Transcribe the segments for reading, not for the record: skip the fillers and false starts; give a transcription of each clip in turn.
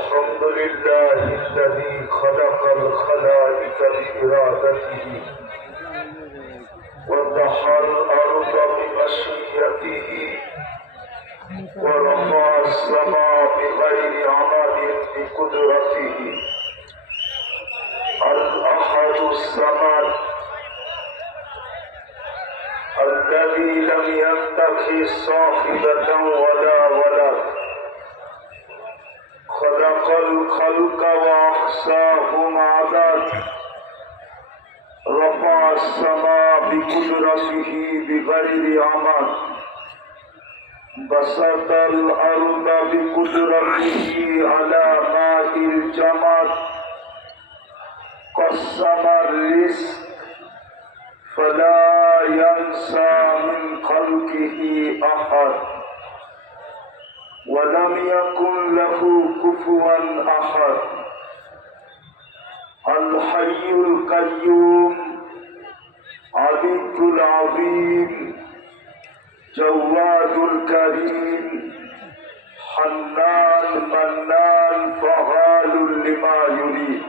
الحمد لله الذي خلق الخلائق بإرادته وضحى الأرض بمشيئته ورفع السماء بغير عمد بقدرته الأحد الصمد الذي لم يتخذ صاحبة ولا ولد خلق الخلق وأحصاهم عدد رفع السماء بقدرته بغير عمد بسط الأرض بقدرته على ماء الجمد قسم الرزق فلا ينسى من خلقه أحد ولم يكن له كفوا أحد الحي القيوم عبيد العظيم جواد الكريم حنان منان فعال لما يريد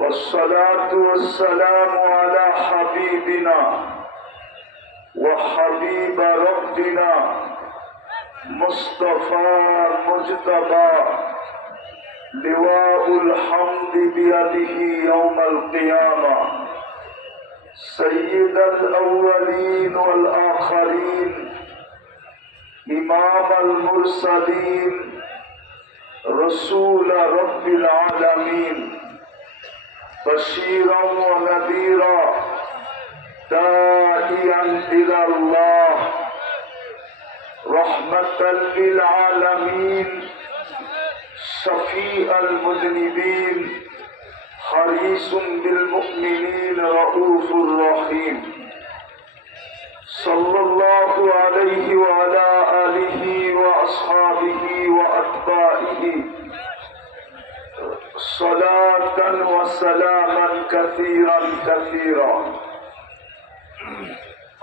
والصلاة والسلام على حبيبنا وحبيب ربنا مصطفى مجتبى لواء الحمد بيده يوم القيامة سيد الأولين والآخرين إمام المرسلين رسول رب العالمين بشيرا ونذيرا داعيا إلى الله رحمة للعالمين شفيع المذنبين حريص بالمؤمنين رؤوف رحيم صلى الله عليه وعلى آله وأصحابه وأتباعه صلاة وسلاما كثيرا كثيرا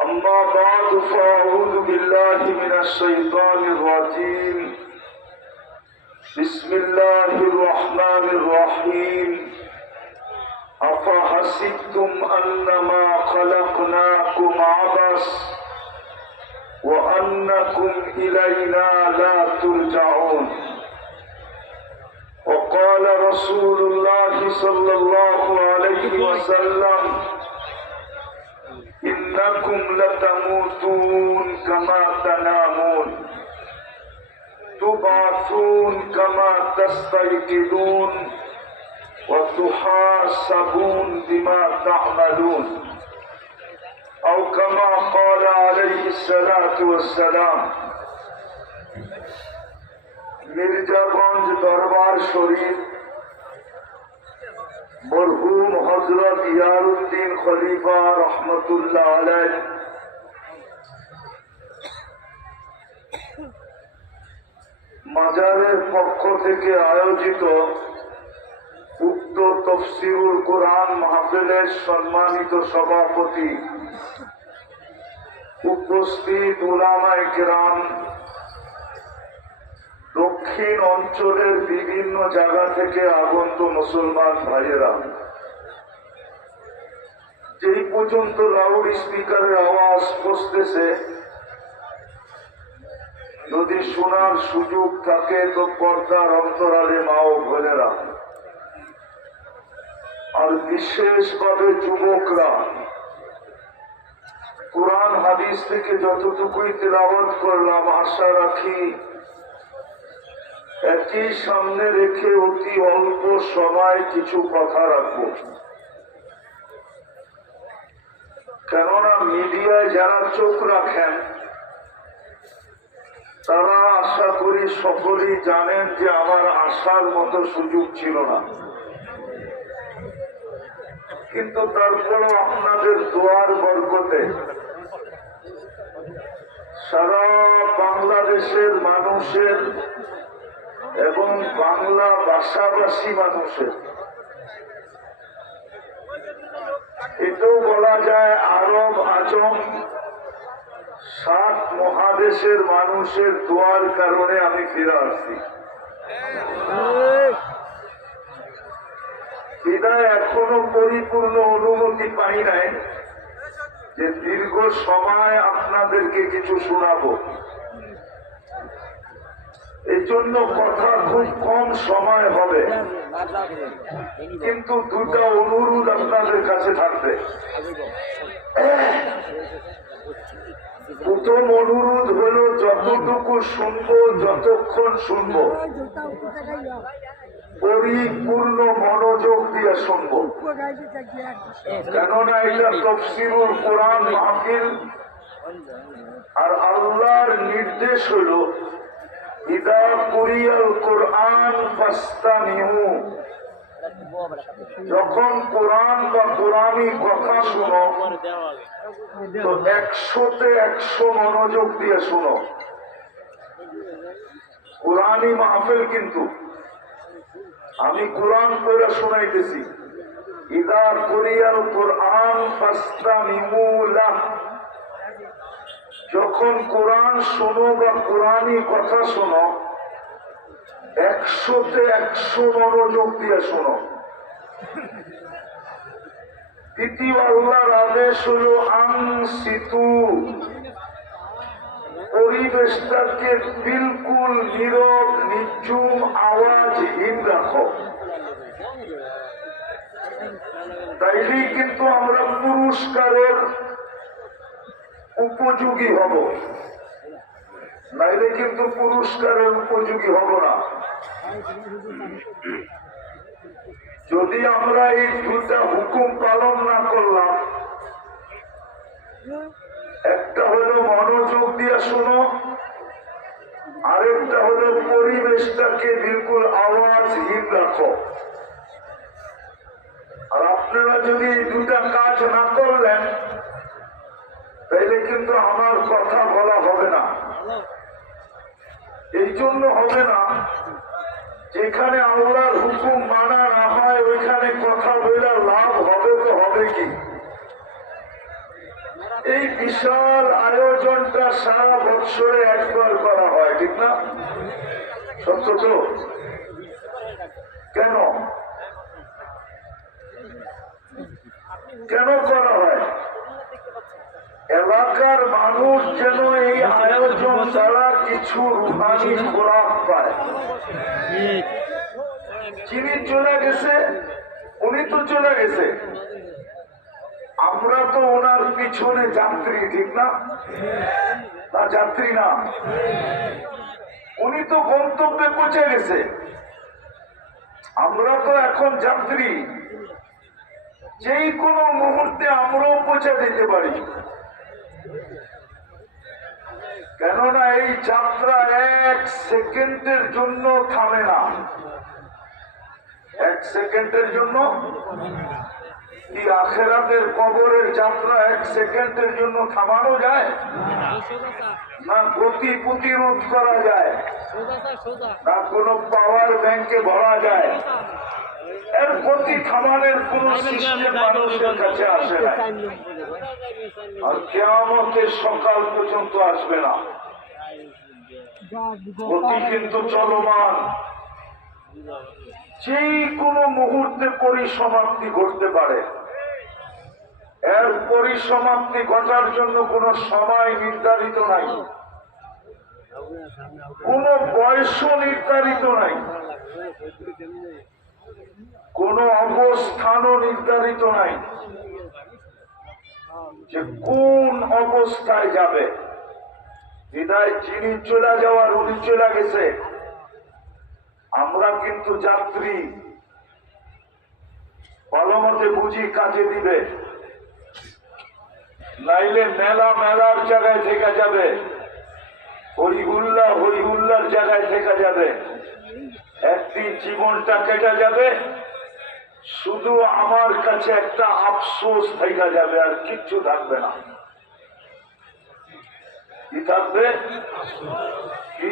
أما بعد فأعوذ بالله من الشيطان الرجيم بسم الله الرحمن الرحيم أفحسبتم أنما خلقناكم عبث وأنكم إلينا لا ترجعون وقال رسول الله صلى الله عليه وسلم إنكم لتموتون كما تنامون تبعثون كما تستيقظون وتحاسبون بما تعملون أو كما قال عليه الصلاة والسلام মির্জাগঞ্জ দরবার শরীফ মরহুম হযরত ইয়ারউদ্দিন খলিফা রহমাতুল্লাহ আলাইহি মাজারের পক্ষ থেকে আয়োজিত উক্ত তাফসীরুল কোরআন মাহফিলের সম্মানিত সভাপতি উপস্থিত উলামায়ে কেরাম দক্ষিণ অঞ্চলের বিভিন্ন জায়গা থেকে আগত মুসলমান ভাইয়েরা যেই পর্যন্ত লাউড স্পিকারের আওয়াজ পৌঁছতেছে যদি শোনার সুযোগ থাকে তো পর্দার অন্তরালে মা ও বোনেরা আর বিশেষভাবে যুবকরা কোরআন হাদিস থেকে যতটুকুই তেলাওয়াত করলাম আশা রাখি একই সামনে রেখে অতি অল্প সময় কিছু কথা রাখবো কেননা মিডিয়ায় যারা চোখ রাখেন তারা আশা করি সকলেই জানেন যে আমার আসার মতো সুযোগ ছিল না কিন্তু তারপরও আপনাদের দোয়ার বরকতে সারা বাংলাদেশের মানুষের এবং বাংলা ভাষাভাষী মানুষের এটাও বলা যায় আরব আজম 7 মহাদেশের মানুষের দোয়ার কারণে আমি ফিরে আসছি। পাই নাই যে দীর্ঘ সময় আপনাদেরকে কিছু শোনাবো। এই জন্য কথা খুব কম সময় হবে, কিন্তু দুটা অনুরোধ আপনাদের কাছে থাকবে। প্রথম অনুরোধ হলো যতটুকু শুনবো, যতক্ষণ শুনবো, পরিপূর্ণ মনোযোগ দিয়ে শুনবো। কেননা এটা তাফসীরুল কোরআন মাহফিল, আর আল্লাহর নির্দেশ হলো ইদা কুরিয়াল কোরআন ফাস্তামিউ, যখন কোরআন বা কোরআনী কথা শুনো তো 100-তে 100 মনোযোগ দিয়ে শুনো। কোরআনী মাহফিল, কিন্তু আমি কোরআন পড়ে শোনাইতেছি। ইদা কুরিয়াল কোরআন ফাস্তামিউ লাহ, যখন কোরআন শোনো বা কোরআনী কথা শোনো 100-তে 100 মনোযোগ দিয়ে শোনো। দ্বিতীয় আল্লাহর আদেশ হলো আনসিতু, পরিবেশটাকে বিলকুল নীরব নিঝুম আওয়াজহীন রাখো। তাইলেই কিন্তু আমরা পুরস্কারের উপযোগী হব, নাইলে কিন্তু পুরস্কারের উপযোগী হব না। যদি আমরা এই দুটা হুকুম পালন না করলাম, একটা হলো মনোযোগ দিয়ে শোনো, আরেকটা হলো পরিবেশটাকে বিলকুল আওয়াজহীন রাখো। আর আপনারা যদি এই দুটা কাজ না করলেন তাইলে কিন্তু আমার কথা বলা হবে না। এই জন্য হবে না, যেখানে আল্লাহর হুকুম মানা না হয় ওইখানে কথা বলে লাভ হবে তো হবে কি? এই বিশাল আয়োজনটা সারা বছরে একবার করা হয়, ঠিক না? সত্য তো? কেন কেন করা হয়? এলাকার মানুষ যেন এই আয়োজন দ্বারা কিছু রুহানি খোরাক পায়। যিনি চলে গেছে উনি তো চলে গেছে, আমরা তো ওনার পিছনে যাত্রী, ঠিক না? না যাত্রী না, উনি তো গন্তব্যে পৌঁছে গেছে, আমরা তো এখন যাত্রী। যেই কোনো মুহূর্তে আমরাও পৌঁছে দিতে পারি, কেননা এই যাত্রা 1 সেকেন্ডের জন্য থামে না। 1 সেকেন্ডের জন্য কি আখেরাতের কবরের যাত্রা 1 সেকেন্ডের জন্য থামানো যায়? না গতি প্রতিরোধ করা যায়, না কোনো পাওয়ার ব্যাংকে ভরা যায়। এর গতি থামানোর কোন সিস্টেম মানুষের কাছে আসে না, আর কিয়ামতের সকাল পর্যন্ত আসবে না। গতি কিন্তু চলমান, যেই কোনো মুহূর্তে পরিসমাপ্তি ঘটতে পারে। এর পরিসমাপ্তি ঘটার জন্য কোনো সময় নির্ধারিত নাই, কোনো বয়সও নির্ধারিত নাই, কোনো অবস্থানও নির্ধারিত নাই যে কোন অবস্থায় যাবে। বিদায় যিনি চলে যাওয়ার উনি চলে গেছে, আমরা কিন্তু যাত্রী। ভালো মতে বুঝি কাজে দিবে, নাইলে মেলা মেলার জায়গায় থেকে যাবে, হইহুল্লার জায়গায় থেকে যাবে। একদিন জীবনটা কেটে যাবে, শুধু আমার কাছে একটা আফসোস থেকে যাবে, আর কিচ্ছু থাকবে না। কি থাকবে? কি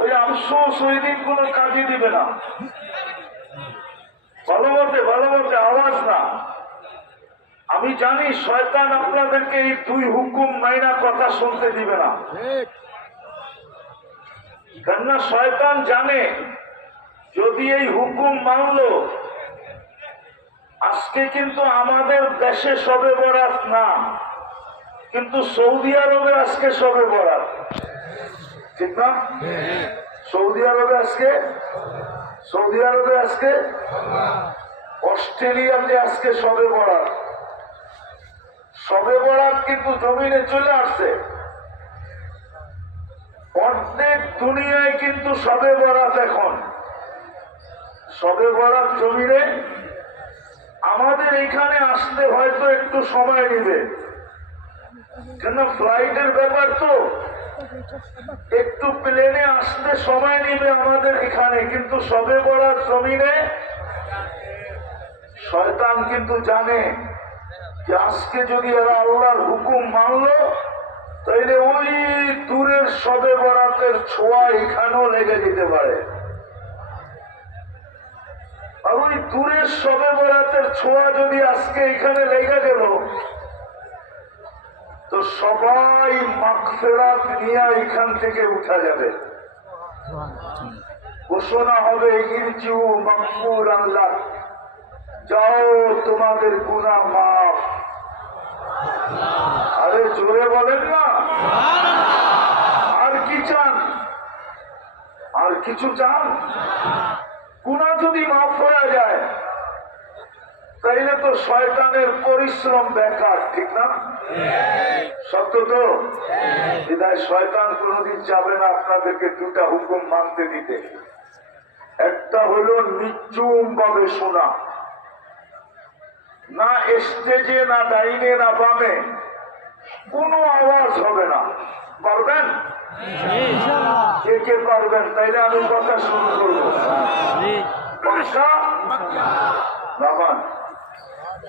ওই আফসোস? ওই দিন কোনো কাজে দিবে না। ভালো বলতে আওয়াজ না। আমি জানি শয়তান আপনাদেরকে এই 2 হুকুম মাইনা কথা শুনতে দিবে না, কেননা শয়তান জানে যদি এই হুকুম মানলো আজকে কিন্তু আমাদের দেশে শবে বরাত না, কিন্তু সৌদি আরবে আজকে শবে বরাত, ঠিক না? সৌদি আরবে আজকে অস্ট্রেলিয়াতে আজকে শবে বরাত। শবে বরাত কিন্তু জমিনে চলে আসছে, অর্ধেক দুনিয়ায় কিন্তু শবে বরাত। এখন শবে বরাত জমিনে, আমাদের এখানে আসতে হয়তো একটু সময় নেবে, কেন ফ্লাইটের ব্যাপার তো, একটু প্লেনে আসতে সময় নেবে আমাদের এখানে, কিন্তু শবে বরাত জমিনে শয়তান কিন্তু জানে যে আজকে যদি এরা আল্লাহর হুকুম মানলো তাইলে ওই দূরের শবে বরাতের ছোঁয়া এখানেও লেগে যেতে পারে। আর ওই দূরের শবে বরাতের ছোঁয়া যদি আজকে এখানে লেগে গেল তো সবাই মাগফিরাত নিয়ে এখান থেকে উঠা যাবে, ঘোষণা হবে ইরজিউ মাগফুরান লাক, যাও তোমাদের গুনাহ মাফ। আরে জোরে বলেন না, আর কি চান? আর কিছু চান? গুনাহ যদি মাফ হয়ে যায় তাইলে তো শয়তানের পরিশ্রম বেকার, ঠিক না? সত্য তো? বিদায় শয়তান কোনদিন যাবে না আপনাদেরকে দুটা হুকুম মানতে দিতে। একটা হলো নিচুম ভাবে শোনা, না স্টেজে, না ডাইনে, না বামে, কোনো আওয়াজ হবে না। পারবেন? কে কে পারবেন? তাইলে আমি কথা শুরু করবো। বাবান,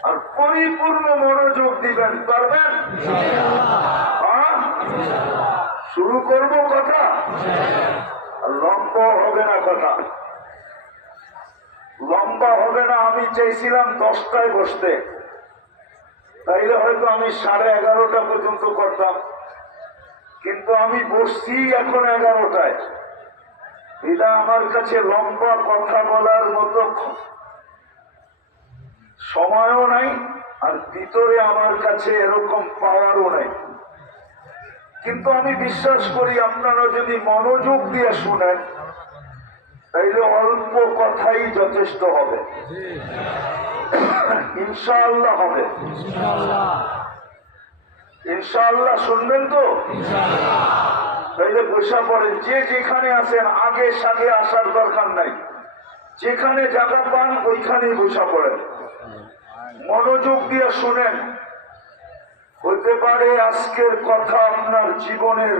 আর পরিপূর্ণ মনোযোগ দিবেন। পারবেন? শুরু করব কথা, লম্বা হবে না কথা, লম্বা হবে না। আমি চাইছিলাম 10টায় বসতে, তাইলে হয়তো আমি 11:30 পর্যন্ত করতাম, কিন্তু আমি বসছি এখন 11টায়। এটা আমার কাছে লম্বা কথা বলার মতো সময়ও নাই, আর ভিতরে আমার কাছে এরকম পাওয়ারও নাই। কিন্তু আমি বিশ্বাস করি আপনারা যদি মনোযোগ দিয়ে শুনেন তাইলে অল্প কথাই যথেষ্ট হবে, ইনশাআল্লাহ হবে। ইনশাআল্লাহ শুনবেন তো? তাইলে বসা পড়েন, যে যেখানে আছেন, আগে সাথে আসার দরকার নাই, যেখানে জায়গা পান ওইখানেই বসা পড়েন, মনোযোগ দিয়ে শুনেন। হতে পারে আজকের কথা আপনার জীবনের,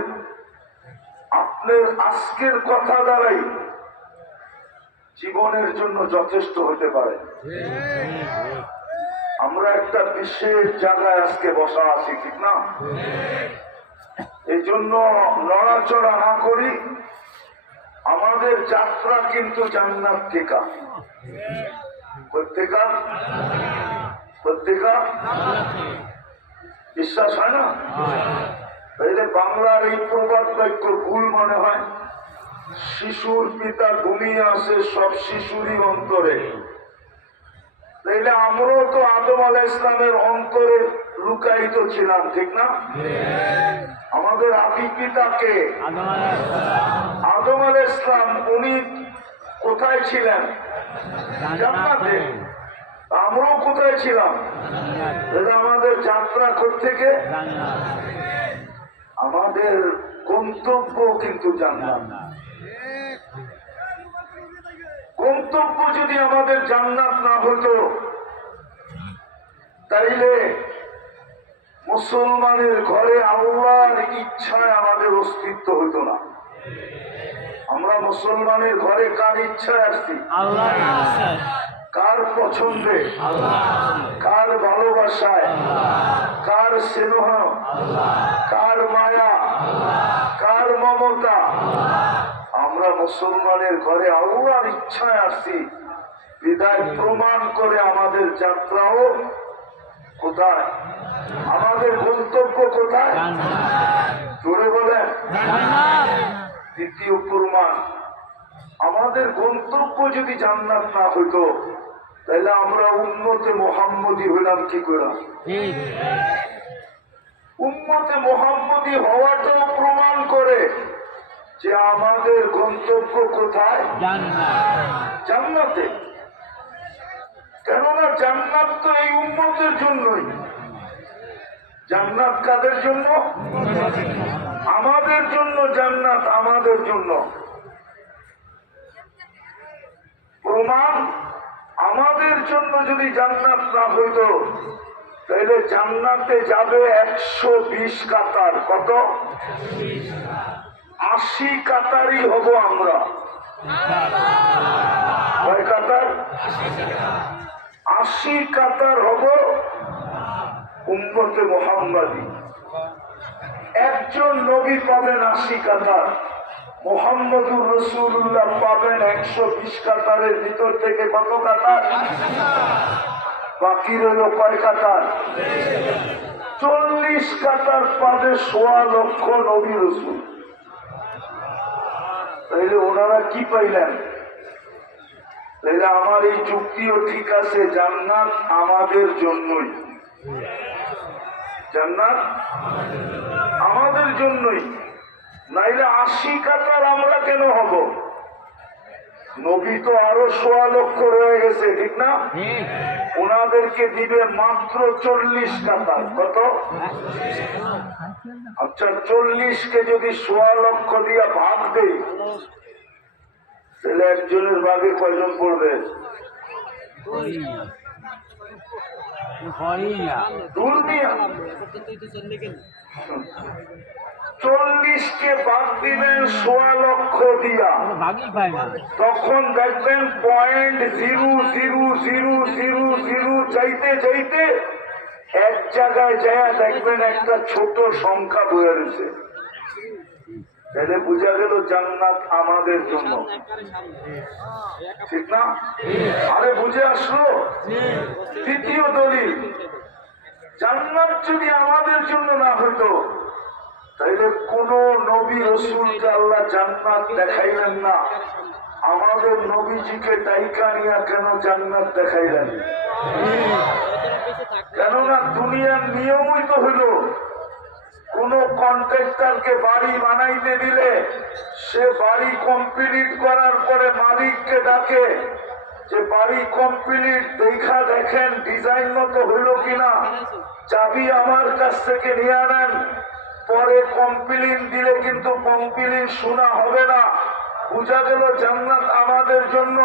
আপনার আজকের কথা দ্বারাই জীবনের জন্য যথেষ্ট হতে পারে। আমরা একটা বিশেষ জায়গায় আজকে বসা আছি, ঠিক না? এই জন্য নড়াচড়া না করি। আমাদের যাত্রা কিন্তু জান্নাত থেকে, প্রত্যেকা বিশ্বাস হয় না? তাইলে বাংলার এই প্রবাদ বাক্য ভুল মনে হয়, শিশুর পিতা ঘুমিয়ে আসে সব শিশুরই অন্তরে। তাইলে আমরাও তো আদম আলাইহিস ইসলামের অন্তরে লুকায়িত ছিলাম, ঠিক না? আমাদের আদি পিতাকে আদম আলাইহিস ইসলাম, উনি কোথায় ছিলেন? জান্নাতে। আমরাও কোথায় ছিলাম? এটা আমাদের যাত্রা থেকে আমাদের গন্তব্য কিন্তু জান্নাত। গন্তব্য যদি আমাদের জান্নাত না হতো তাইলে মুসলমানের ঘরে আল্লাহর ইচ্ছায় আমাদের অস্তিত্ব হতো না। আমরা মুসলমানের ঘরে কার ইচ্ছায় আসছি? আল্লাহর ইচ্ছায়। কার পছন্দে? কার ভালোবাসায়? কার স্নেহ? কার মায়া? কার মমতা? আমরা মুসলমানের ঘরে আল্লাহর ইচ্ছায় আসছি, বিদায় প্রমাণ করে আমাদের যাত্রাও কোথায়? আমাদের গন্তব্য কোথায়? জোরে বলেন। দ্বিতীয় প্রমাণ, আমাদের গন্তব্য যদি জান্নাত না হইতো তাহলে আমরা উম্মতে মোহাম্মদী হইলাম কি করে? উম্মতে মোহাম্মদী হওয়াটাও প্রমাণ করে যে আমাদের গন্তব্য কোথায়? জান্নাতে। কেননা জান্নাত তো এই উম্মতের জন্যই। জান্নাত কাদের জন্য? আমাদের জন্য জান্নাত, আমাদের জন্য। প্রমাণ, আমাদের জন্য যদি জান্নাত না হইত তাহলে জান্নাতে যাবে 120 কাতার। কত? 80 কাতারই হব আমরা। কয় কাতার? 80 কাতার হব উম্মতে মুহাম্মাদী। একজন নবী পাবেন 80 কাতার, মুহাম্মদুর রাসূলুল্লাহ পাবেন 120 কাতারের ভিতর থেকে কত কাতার? বাকি রইল কয় কাতার? 40 কাতার পাবে 1.25 লক্ষ নবী রাসূল। তাইলে ওনারা কি পাইলেন? তাইলে আমার এই যুক্তিও ঠিক আছে, জান্নাত আমাদের জন্যই। জান্নাত আমাদের জন্যই, নাইলে 80 কাতার আমরা কেন হব? নবী তো আরো 1.25 লক্ষ রয়ে গেছে, ঠিক না? ওনাদেরকে দিবে মাত্র 40 কাতার। কত? আচ্ছা, 40কে যদি 1.25 লক্ষ দিয়া ভাগ দেই তাহলে একজনের ভাগে কয়জন পড়বে? দূর মিয়া, 40কে ভাগ দিবেন 1.25 লক্ষ দিয়া, তখন দেখবেন 0.00000 চাইতে চাইতে এক জায়গায় যায় দেখবেন একটা ছোট সংখ্যা বয়ে রয়েছে। তাহলে বোঝা গেল জান্নাত আমাদের জন্য, ঠিক না? আরে বুঝে আসলো? দ্বিতীয় দলিল, জান্নাত যদি আমাদের জন্য না হতো তাইলে কোন নবী রাসূলকে আল্লাহ জান্নাত দেখাইলেন না। আমাদের নবীজিকে ডাইকা নিয়া কেন জান্নাত দেখাইলেন? কেননা দুনিয়ার নিয়মই তো হইল, কোন কন্ট্রাক্টরকে বাড়ি বানাইতে দিলে সে বাড়ি কমপ্লিট করার পরে মালিককে ডাকে যে বাড়ি কমপ্লিট দেখা দেখেন ডিজাইন মতো হইল কিনা, চাবি আমার কাছ থেকে নিয়ে নেন। পরে কমপ্লেন দিলে কিন্তু কমপ্লেন শোনা হবে না। বুঝা গেল জান্নাত আমাদের জন্য।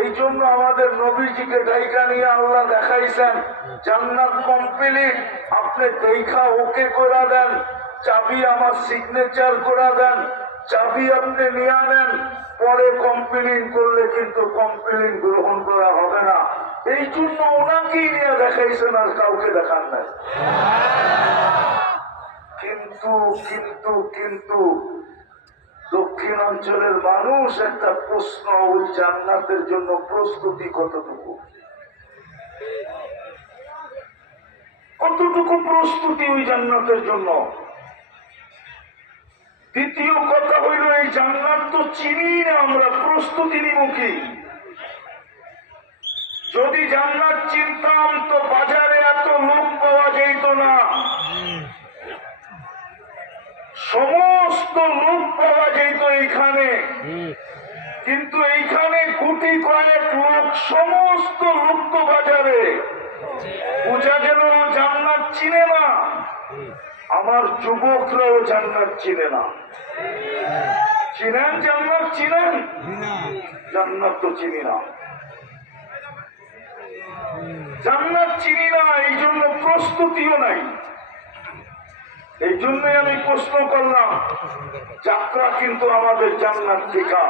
এই জন্য আমাদের নবীজিকে ডাইকা নিয়ে আল্লাহ দেখাইছেন জান্নাত কমপ্লিট, আপনি দেখা ওকে করে দেন, চাবি আমার সিগনেচার করে দেন, চাবি আপনি নিয়ে আনেন। পরে কমপ্লেন করলে কিন্তু কমপ্লেন গ্রহণ করা হবে না। এই জন্য ওনাকেই নিয়ে দেখাইছেন, আর কাউকে দেখান নাই। কিন্তু কিন্তু কিন্তু দক্ষিণাঞ্চলের মানুষ একটা প্রশ্ন, ওই জান্নাতের জন্য প্রস্তুতি কতটুকু? কতটুকু প্রস্তুতি ওই জান্নাতের জন্য? দ্বিতীয় কথা হইল, এই জান্নাত তো চিনি না আমরা, প্রস্তুতি নিব কি? যদি জান্নাত চিনতাম তো বাজারে এত লোক পাওয়া যেত না, সমস্ত লোক পাওয়া যেত এইখানে। কিন্তু এইখানে কোটি কয়েক লোক, সমস্ত লোক তো বাজারে। বুঝা গেল জান্নাত চিনে না। আমার যুবকরাও জান্নাত চিনে না। চিনেন জান্নাত? চিনেন? জান্নাত তো চিনি না, জান্নাত চিনি না, এই জন্য প্রস্তুতিও নাই। এই জন্যই আমি প্রশ্ন করলাম, যাত্রা কিন্তু আমাদের জান্নাত ঠিকা,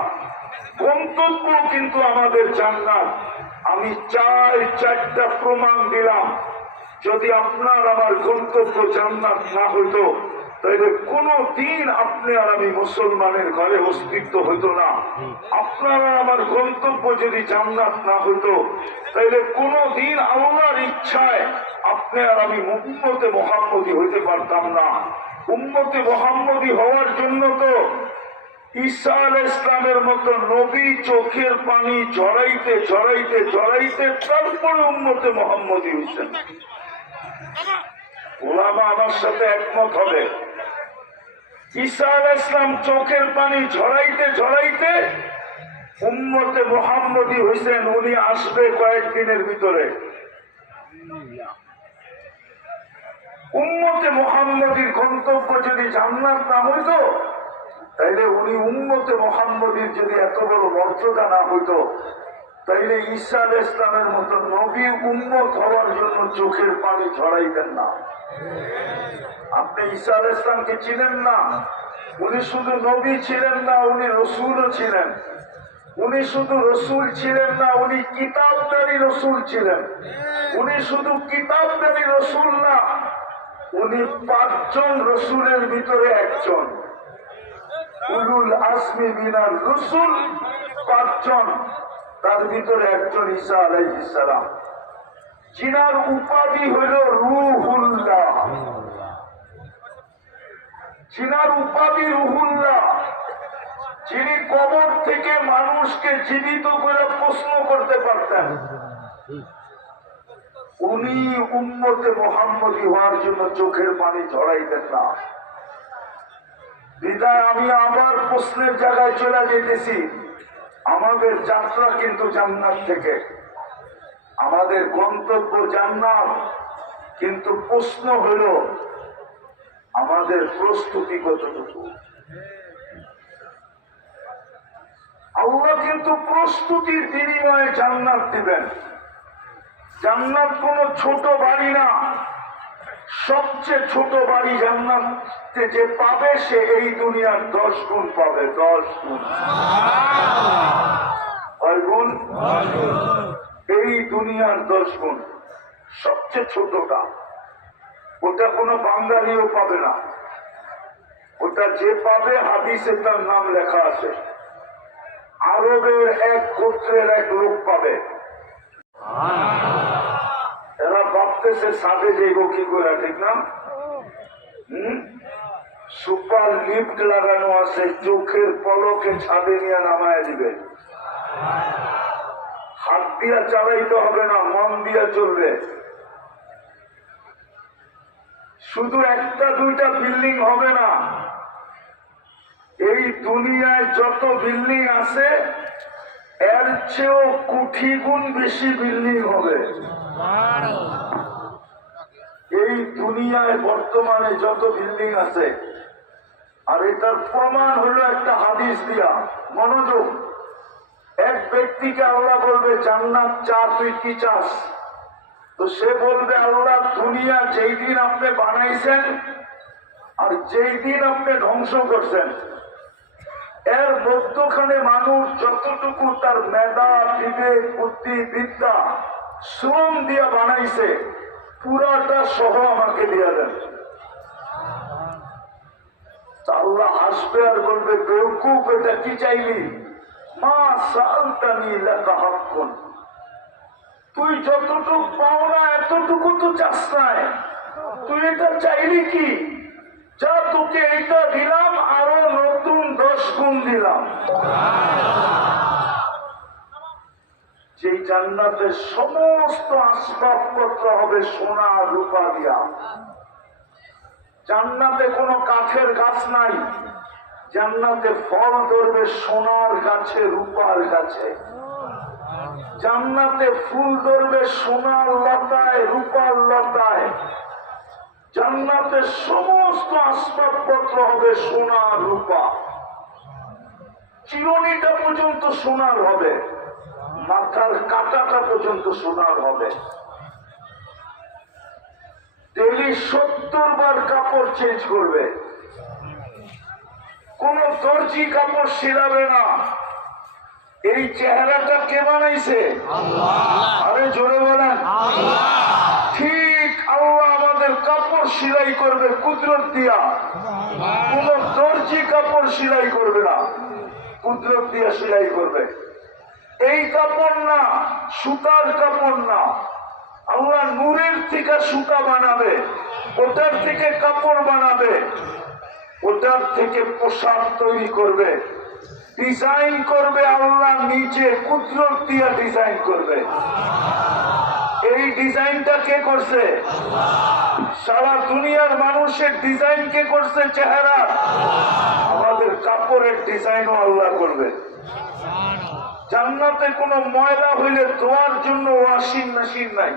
গন্তব্য কিন্তু আমাদের জান্নাত। আমি চারটা প্রমাণ দিলাম। যদি আপনার আমার গন্তব্য জান্নাত না হইতো তাহলে কোনো দিন আপনি আর আমি মুসলমানের ঘরে অস্তিত্ব হইতো না। আপনার আর আমার গন্তব্য যদি জান্নাত না হইতো তাহলে কোনো দিন আল্লাহর ইচ্ছায় আপনি আর আমি উম্মতে মুহাম্মদী হইতে পারতাম না। উম্মতে মুহাম্মদী হওয়ার জন্য তো ঈসা আলাইহিস সালামের মতো নবী চোখের পানি ঝরাইতে ঝরাইতে ঝরাইতে তারপরে উম্মতে মুহাম্মদী হয়েছেন। ওলামা আমার সাথে একমত হবে। ঈসা আলাইহিস সালাম চোখের পানি ঝরাইতে ঝরাইতে উম্মতে মুহাম্মদী হয়েছেন। উনি আসবে কয়েকদিনের ভিতরে। উম্মতে মুহাম্মদীর গন্তব্য যদি জান্নাত না হইতো, তাইলে উনি উম্মতে মুহাম্মদীর যদি এত বড় মর্যাদা না হইতো, তাইলে ঈসা আলাইহিস সালামের মতো নবী উম্মত হওয়ার জন্য চোখের পানি ঝরাইতেন না। আপনি ঈসা আলাইহিস সালামকে চিনেন না। উনি শুধু নবী ছিলেন না, উনি রসুলও ছিলেন। উনি শুধু রসুল ছিলেন না, উনি কিতাবদারী রসুল ছিলেন। উনি শুধু কিতাবদারী রসুল না, উনি 5 জন রসুলের ভিতরে একজন। উলুল আজমি মিনার রসুল 5 জন, তার ভিতরে একজন ঈসা আলাইহিস সালাম, যিনার উপাধি হইল রূহুল্লাহ। যিনার উপাধি রূহুল্লাহ, যিনি কবর থেকে মানুষকে জীবিত করে প্রশ্ন করতে পারতেন, উনি উম্মতে মুহাম্মদী হওয়ার জন্য চোখের পানি ঝরাইতেন না। বিদায় আমি আবার প্রশ্নের জায়গায় চলে যেতেছি। আমাদের যাত্রা কিন্তু জান্নাত থেকে, আমাদের গন্তব্য জান্নাত, কিন্তু প্রশ্ন হল আমাদের প্রস্তুতি কতটুকু। আল্লাহ কিন্তু প্রস্তুতির বিনিময়ে জান্নাত দিবেন। জান্নাত কোনো ছোট বাড়ি না, সবচেয়ে ছোট বাড়ি জান্নাতে যে পাবে সে এই দুনিয়ার 10 গুণ পাবে। 10 গুণ। কয় গুণ? এই দুনিয়ার 10 গুণ। সবচেয়ে ছোটটা, ওটা কোনো বাঙালিও পাবে না। ওটা যে পাবে হাদিসে তার নাম লেখা আছে, আরবের এক গোত্রের এক লোক পাবে। এরা ভাবতেছে সাথে যাইব কি করে, ঠিক না? সুপার লিফট লাগানো আছে, চোখের পলকে ছাদে নিয়ে নামায় দিবে। হাত দিয়া চালাইতে হবে না, মন দিয়া চলবে। শুধু 1টা 2টা বিল্ডিং হবে না, এই দুনিয়ায় যত বিল্ডিং আছে এর চেয়েও কোটি গুণ বেশি বিল্ডিং হবে। এই দুনিয়ায় বর্তমানে যত বিল্ডিং আছে, আর এটার প্রমাণ হলো একটা হাদিস দিয়া। মনোযোগ। এক ব্যক্তিকে আল্লাহ বলবে, জান্নাত চা, তুই কি চাস? তো সে বলবে, আল্লাহ দুনিয়া যেই দিন আপনি বানাইছেন আর যেই দিন আপনি ধ্বংস করছেন, এর মধ্যখানে মানুষ যতটুকু তার মেধা, বিবেক, বুদ্ধি, বিদ্যা, শ্রম দিয়া বানাইছে, পুরাটা সহ আমাকে দিয়া দেন। আল্লাহ হাসবে আর বলবে, বেওকুফ, এটা কি চাইলি? মা সালতানি লাকা হাক্কুন, তুই যতটুকু পাও না এতটুকু তো চাস নাই, তুই এটা চাইলি কি? যা তোকে এটা দিলাম, আরো নতুন 10 গুণ দিলাম। যেই জান্নাতের সমস্ত আসবাবপত্র হবে সোনা রূপা দিয়া। জান্নাতে কোনো কাঠের গাছ নাই, জান্নাতে ফল ধরবে সোনার গাছে, রূপার গাছে। জান্নাতে ফুল ধরবে সোনার লতায়, রূপার লতায়। জান্নাতে সমস্ত আসবাবপত্র হবে সোনা রূপা। চিরুনিটা পর্যন্ত সোনার হবে, মাথার কাঁটাটা পর্যন্ত সোনার হবে। ডেলি 70 বার কাপড় চেঞ্জ করবে, কোন দর্জি কাপড় সিলাবে না। এই চেহারাটা কে বানাইছে? আরে জোরে বলেন। ঠিক আল্লাহ আমাদের কাপড় সেলাই করবে কুদরত দিয়া, কোন দর্জি কাপড় সেলাই করবে না, কুদরত দিয়া সেলাই করবে। এই কাপড় না, সুতার কাপড় না, আল্লাহ নূরের থেকে সুতা বানাবে, ওটার থেকে কাপড় বানাবে, ওটার থেকে পোশাক তৈরি করবে। ডিজাইন করবে আল্লাহ নিচে কুদরত দিয়া ডিজাইন করবে। এই ডিজাইনটা কে করছে? সারা দুনিয়ার মানুষের ডিজাইন কে করছে? চেহারা। আমাদের কাপড়ের ডিজাইনও আল্লাহ করবে। জান্নাতে কোনো ময়লা হইলে ধোয়ার জন্য ওয়াশিং মেশিন নাই।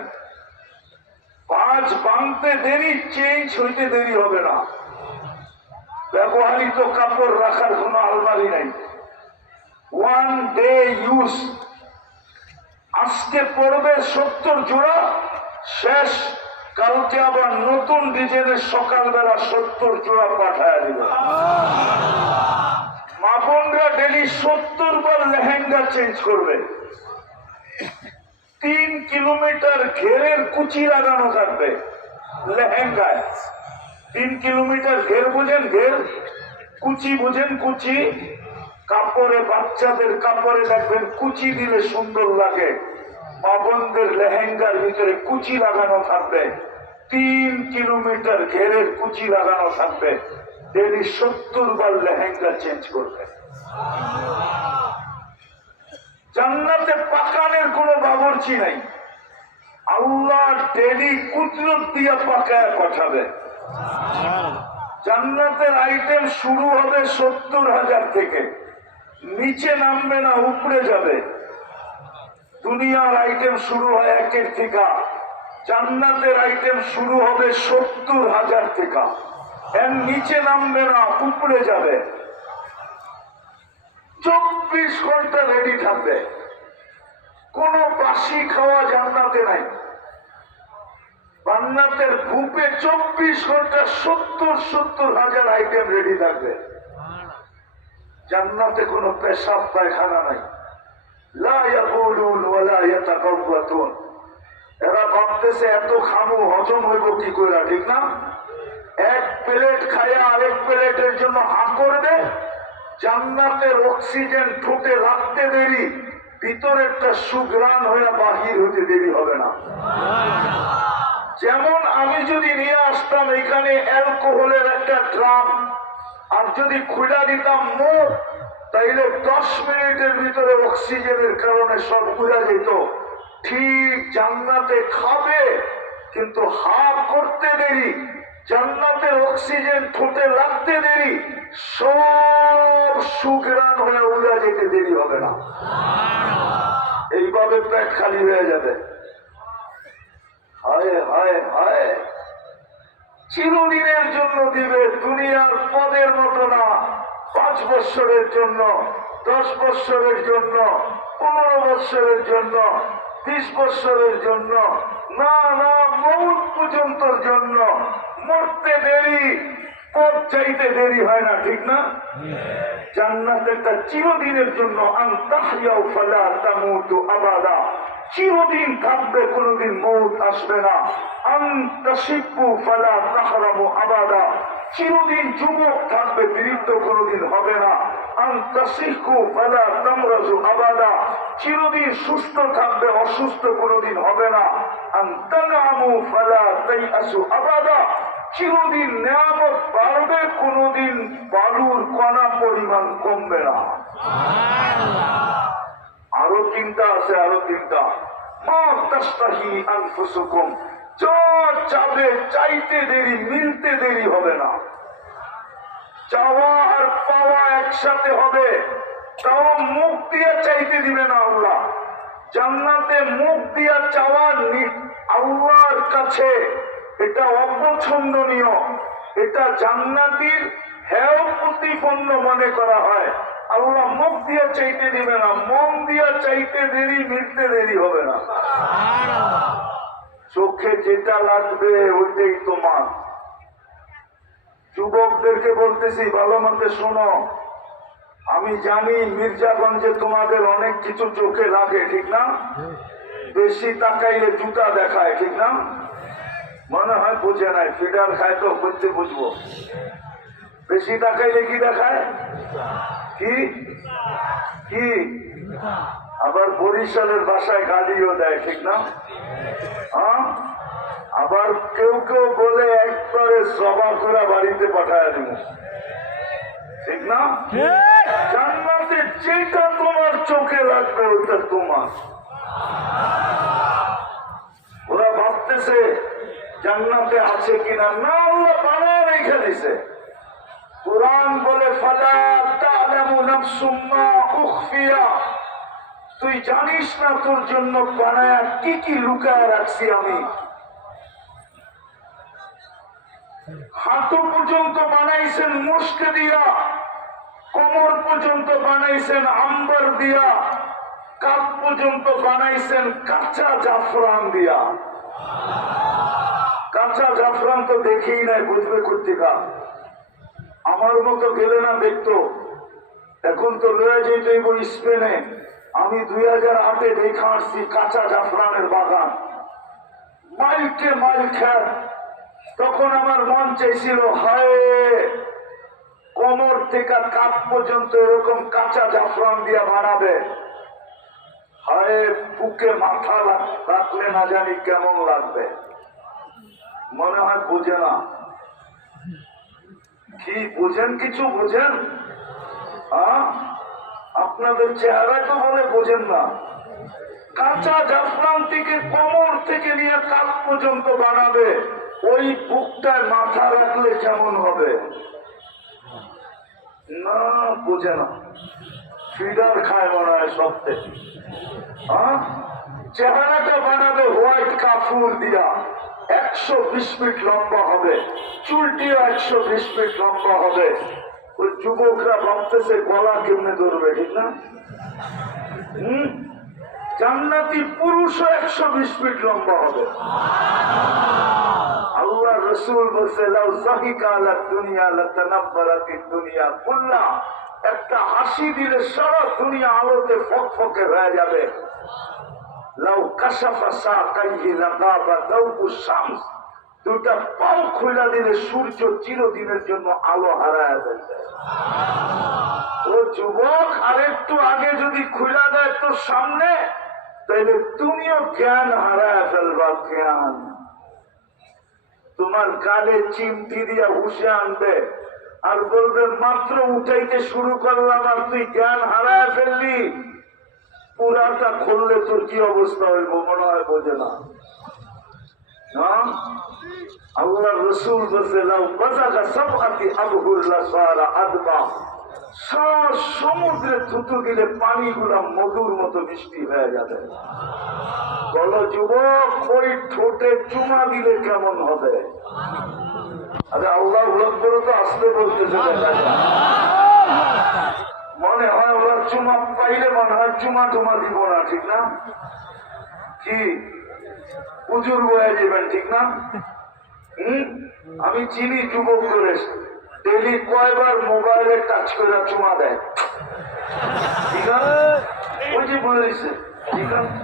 কাজ ভাঙতে দেরি, চেঞ্জ হইতে দেরি হবে না। ব্যবহারিত কাপড় রাখার কোনো আলমারি নাই। ওয়ান ডে ইউজ, আজকে পড়বে 70 জোড়া, শেষ, কালকে আবার নতুন ডিজাইনের সকালবেলা 70 জোড়া পাঠায় দিবে। মা বোনরা ডেলি 70 বার লেহেঙ্গা চেঞ্জ করবে। 3 কিলোমিটার ঘেরের কুচি লাগানো থাকবে লেহেঙ্গায়। 3 কিলোমিটার ঘের বুঝেন? ঘের কুচি বুঝেন? কুচি কাপড়ে, বাচ্চাদের কাপড়ে দেখবেন কুচি দিলে সুন্দর লাগে। মা বোনদের লেহেঙ্গার ভিতরে কুচি লাগানো থাকবে। 3 কিলোমিটার ঘেরের কুচি লাগানো থাকবে। ডেলি 70 বার লেহেঙ্গা চেঞ্জ করবে। জান্নাতে পাকানের কোনো বাবুর্চি নাই। আল্লাহ ডেলি কুদরত দিয়া পাকায় পাঠাবে। জান্নাতের আইটেম শুরু হবে 70,000 থেকে, নিচে নামবে না, উপরে যাবে। দুনিয়ার আইটেম শুরু হয় 1 থেকে, জান্নাতের আইটেম শুরু হবে 70,000 থেকে। এর নিচে নামবে না, উপরে যাবে। 24 ঘন্টা রেডি থাকবে। কোন বাসি খাওয়া জান্নাতে নাই। জান্নাতের বুকে 24 ঘন্টা 70,000 আইটেম রেডি থাকবে। জান্নাতে কোনো পেশাব পায়খানা নাই। লা ইয়াকুলুন ওয়ালা ইয়াতাকাব্বাতুন। এরা ভাবতেছে এত খামু, হজম হইব কি করে, ঠিক না? 1 প্লেট খায়া আরেক প্লেটের জন্য হা করবে। জান্নাতের অক্সিজেন ঠোঁটে রাখতে দেরি, ভিতরেরটা সুগ্রাণ হয়ে বাহির হতে দেরি হবে না। যেমন আমি যদি নিয়ে আসতাম এখানে অ্যালকোহলের একটা ড্রাম, আর যদি খুলে দিতাম মুখ, তাইলে 10 মিনিটের ভিতরে অক্সিজেনের কারণে সব উড়ে যেত। ঠিক জান্নাতে খাবে কিন্তু হা করতে দেরি, জান্নাতের অক্সিজেন ঠোঁটে লাগতে দেরি, সব সুগ্রাণ হয়ে উড়ে যেতে দেরি হবে না। এইভাবে পেট খালি হয়ে যাবে। হায় হায় হায়, চিরদিনের জন্য দিবে। দুনিয়ার পদের মতো না। 5 বছরের জন্য, 10 বছরের জন্য, 15 বছরের জন্য, 30 বছরের জন্য না, না, মৌত পর্যন্তর জন্য। মরতে দেরি, পথ চাইতে দেরি হয় না, ঠিক না? জান্নাত একটা চিরদিনের জন্য। আনতাহইয়াউ ফালা তামুতু আবাদা, চিরদিন থাকবে, কোনদিন মৌত আসবে না। আনতাশিবু ফালা তাহরামু আবাদা, চিরদিন যুবক থাকবে, বৃদ্ধ কোনদিন হবে না। আনতাসিহু ফালা তামরাজু আবাদা, চিরদিন সুস্থ থাকবে, অসুস্থ কোনদিন হবে না। আনতানামু ফালা তাইআসু আবাদা, চিরদিন নিয়ামত বাড়বে, কোনদিন বালুর কণা পরিমাণ কমবে না। আরো 3টা আছে, আরো 3টা। মা তাস্তাহি আনফুসুকুম, যা চাবে চাইতে দেরি, মিলতে দেরি হবে না। চাওয়া আর পাওয়া একসাথে হবে, তাও মুখ দিয়ে চাইতে দিবে না আল্লাহ। জান্নাতে মুখ দিয়া চাওয়া আল্লাহর কাছে এটা অপছন্দনীয়। এটা জান্নাতীর হেয় প্রতিপন্ন মনে করা হয়। আল্লাহ মুখ দিয়ে চাইতে দিবে না, মন দিয়া চাইতে দেরি, মিলতে দেরি হবে না। চোখে যেটা লাগবে ওইটাই তোমার। যুবকদেরকে বলতেছি, ভালো মতো শোনো। আমি জানি মির্জাগঞ্জে তোমাদের অনেক কিছু চোখে লাগে, ঠিক না? বেশি তাকাইলে জুতা দেখায়, ঠিক না? মনে হয় বুঝে নাই, ফিডার খায় তো বুঝতে বুঝবো। বেশি তাকাইলে কি দেখায়? কি কি? আবার বরিশালের ভাষায় গালিও দেয়, ঠিক না? হ্যাঁ, আবার কেউ কেউ বলে একবারে জবা করে বাড়িতে পাঠায় দেব। ঠিক না? জান্নাতে যেটা তোমার চোখে লাগবে ওটা তোমার। ওরা ভাবতেছে জান্নাতে আছে কিনা, না, আল্লাহ বানায় রেখে দিছে। কুরআন বলে ফালা তা'লামু নাফসুম মা উখফিয়া, তুই জানিস না তোর জন্য বানায়া কি কি লুকায় রাখছি আমি। হাঁটু পর্যন্ত বানাইছেন মুস্ক দিয়া, কোমর পর্যন্ত বানাইছেন আম্বর দিয়া, কাপ পর্যন্ত বানাইছেন কাঁচা জাফরান দিয়া। কাঁচা জাফরান তো দেখেই নাই, বুঝবে কোথেকা। আমার মতো গেলে না দেখতো। এখন তো লয়ে যেতেইব স্পেনে। আমি 2008-এ দেখা আসছি কাঁচা জাফরানের বাগান, মাইলকে মাইল খ্যাত। তখন আমার মন চাইছিল, হায় কোমর থেকে কাপ পর্যন্ত এরকম কাঁচা জাফরান দিয়া বানাবে, হায় বুকে মাথা রাখলে না জানি কেমন লাগবে। মনে হয় বোঝে না। কি বোঝেন? কিছু বোঝেন? আপনাদের চেহারা তো বলে বোঝেন না। কাঁচা জাফরান থেকে কোমর থেকে নিয়ে কাপ পর্যন্ত বানাবে, ওই বুকটায় মাথা রাখলে কেমন হবে? না, বোঝে না। ফিডার খায় মনে হয় সবথেকে। চেহারাটা বানাবে হোয়াইট কাফুর দিয়া, 120 ফিট লম্বা হবে, চুলটিও 120 ফিট লম্বা হবে। ওই যুবকরা ভাবতেছে গলা কেমনে ধরবে, ঠিক না? জান্নাতি পুরুষও 120 ফিট লম্বা হবে। আল্লাহ রসুল বলছে লাউ যাহিকা আলা দুনিয়া লাতানাব্বারাতিদ দুনিয়া কুল্লাহ, একটা হাসি দিলে সারা দুনিয়া আলোতে ফকফকে হয়ে যাবে। লাউ কাশাফা সাকাইহি লাগাবা দাউকু শামস, দুটা পাও খুলে দিলে সূর্য চিরদিনের জন্য আলো হারায় ফেলবে। ও যুবক, আরেকটু আগে যদি খুলে দেয় তোর সামনে, তাহলে তুমিও জ্ঞান হারায় ফেলবা। জ্ঞান তোমার গালে চিমটি দিয়া হুশে আনবে আর বলবে মাত্র উঠাইতে শুরু করলাম আর তুই জ্ঞান হারায় ফেললি। পুরাটা খুললে তোর কি অবস্থা হইব মনে হয় বোঝে না। আল্লাহ রসুল বলছে লাউ বাযাগা সাবআতি আবহুল্লা সারা আদবা, সারা সমুদ্রে থুতু দিলে পানিগুলা মধুর মতো মিষ্টি হয়ে যাবে। বলো যুবক, ওই ঠোঁটে চুমা দিলে কেমন হবে? আরে আল্লাহ আকবার তো আসতে বলতেছে। মনে হয় ওরা চুমা পাইলে মনে হয় চুমা টুমা দিব না, ঠিক না? কি হুজুর বয়ে যাবেন, ঠিক না? আমি চিনি যুবক করে ডেলি কয়বার মোবাইলে টাচ করে চুমা দেয়, ঠিক আছে? ওই যে বলেছে, ঠিক আছে,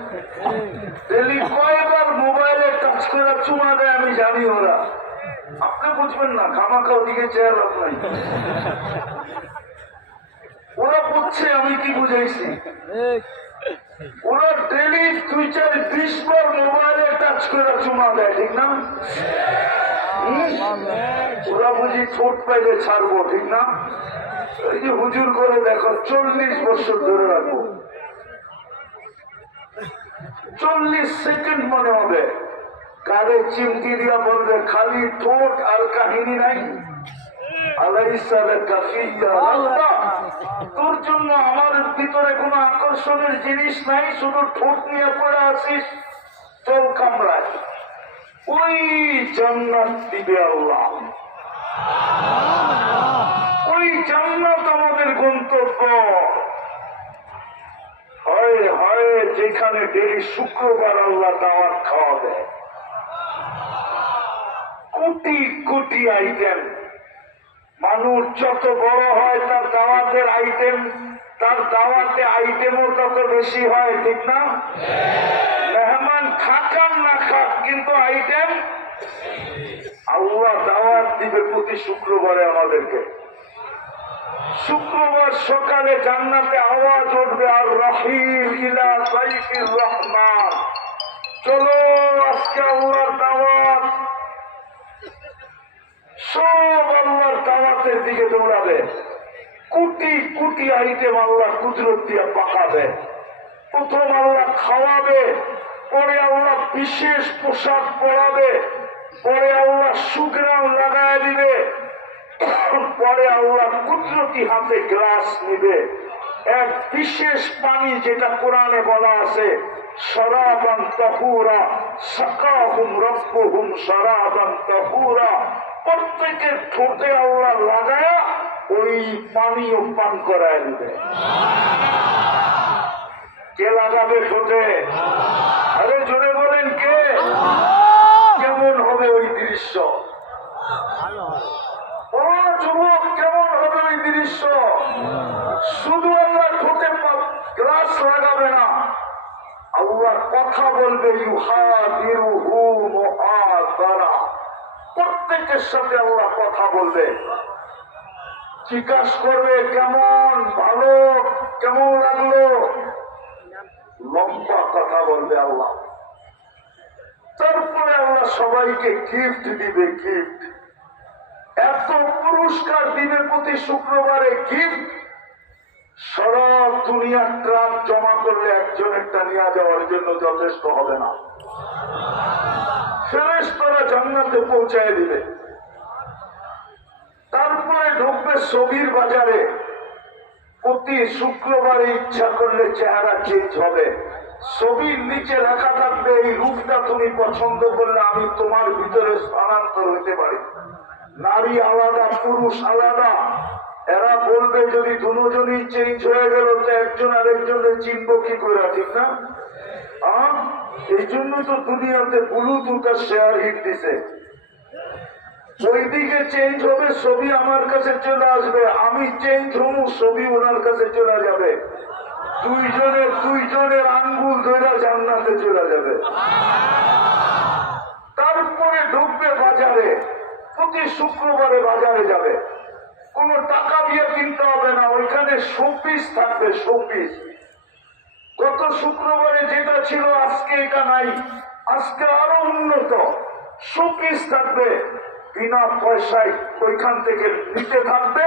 ডেলি কয়বার মোবাইলে টাচ করে চুমা দেয় আমি জানি। ওরা আপনি বুঝবেন না, খামাখা ওদিকে চেয়ার লাভ নাই। ওরা বুঝছে আমি কি বুঝাইছি। ওরা ডেলি 2-4-20 বার মোবাইলে টাচ করে চুমা দেয়, ঠিক না? ওরা বুঝি ঠোঁট পাইলে ছাড়বো, ঠিক না? এই যে হুজুর করে দেখো 40 বছর ধরে রাখবো, 40 সেকেন্ড মনে হবে। কারে চিমটি দিয়া বলবে খালি ঠোঁট আর কাহিনী নাই। তোর জন্য আমার ভিতরে কোন আকর্ষণের জিনিস নাই, শুধু ঠোঁট নিয়ে পড়ে আছিস, চল কামড়ায়। ওই জান্নাত দিবে আল্লাহ, ওই জান্নাত আমাদের গন্তব্য। হয় হয় যেখানে ডেলি শুক্রবার আল্লাহ দাওয়াত খাওয়াবে, কোটি কোটি আইটেম। মানুষ যত বড় হয় তার দাওয়াতের আইটেম, তার দাওয়াতে আইটেমও তত বেশি হয়, ঠিক না? মেহমান খাকান না খাক, কিন্তু আইটেম আল্লাহ দাওয়াত দিবে প্রতি শুক্রবারে আমাদেরকে। শুক্রবার সকালে জান্নাতে আওয়াজ উঠবে আর রাহিল ইলা সাইফির রহমান, চলো আজকে আল্লাহর দাওয়াত। সব আল্লাহর দাওয়াতের দিকে দৌড়াবে। কোটি কোটি আইটেম আল্লাহ কুদরত দিয়ে পাকাবে। প্রথম আল্লাহ খাওয়াবে, পরে আল্লাহ বিশেষ পোশাক পরাবে, পরে আল্লাহ সুঘ্রাণ লাগায় দিবে, পরে আল্লাহ কুদরতি হাতে গ্লাস নিবে, এক বিশেষ পানি যেটা কোরআনে বলা আছে শরাবান তাহুরা সাকাহুম রাব্বুহুম শরাবান তাহুরা, প্রত্যেকের ঠোঁটে আল্লাহ লাগায়া ওই পানিও পান করায় দিবে। কে লাগাবে ঠোঁটে? আরে জোরে বলেন কে? কেমন হবে ওই দৃশ্য? ও যুবক, কেমন হবে ওই দৃশ্য? শুধু আল্লাহ ঠোঁটে গ্লাস লাগাবে না, আল্লাহ কথা বলবে ইউহাদিরুহু মুহাদারা, প্রত্যেকের সাথে আল্লাহ কথা বলবে, জিজ্ঞাসা করবে কেমন, ভালো, কেমন লাগলো, লম্বা কথা বলবে আল্লাহ। তারপরে আল্লাহ সবাইকে গিফট দিবে, গিফট, এত পুরস্কার দিবে প্রতি শুক্রবারে গিফট, সারা দুনিয়ার ট্রাক জমা করলে একজনেরটা নিয়ে যাওয়ার জন্য যথেষ্ট হবে না। ফেরেশতারা জান্নাতে পৌঁছায় দিবে। তারপরে ঢুকবে ছবির বাজারে, প্রতি শুক্রবারে ইচ্ছা করলে চেহারা চেঞ্জ হবে। ছবির নিচে লেখা থাকবে এই রূপটা তুমি পছন্দ করলে আমি তোমার ভিতরে স্থানান্তর হতে পারি। নারী আলাদা, পুরুষ আলাদা। এরা বলবে যদি দুজনই চেঞ্জ হয়ে গেল তো একজন আরেকজনের চিনব কি করে, ঠিক না? এই জন্য তো দুনিয়াতে ব্লুটুথ আর শেয়ার হিট দিছে। ওইদিকে চেঞ্জ হবে, ছবি আমার কাছে চলে আসবে, আমি চেঞ্জ হব, ছবি ওনার কাছে চলে যাবে, দুইজনের আঙ্গুল ধরে জান্নাতে চলে যাবে। তারপরে ঢুকবে বাজারে, প্রতি শুক্রবারে বাজারে যাবে, কোনো টাকা দিয়ে কিনতে হবে না, ওইখানে শোপিস থাকবে, শোপিস। গত শুক্রবারে যেটা ছিল আজকে এটা নাই, আজকে আরো উন্নত শোপিস থাকবে, বিনা পয়সায় ওইখান থেকে নিতে থাকবে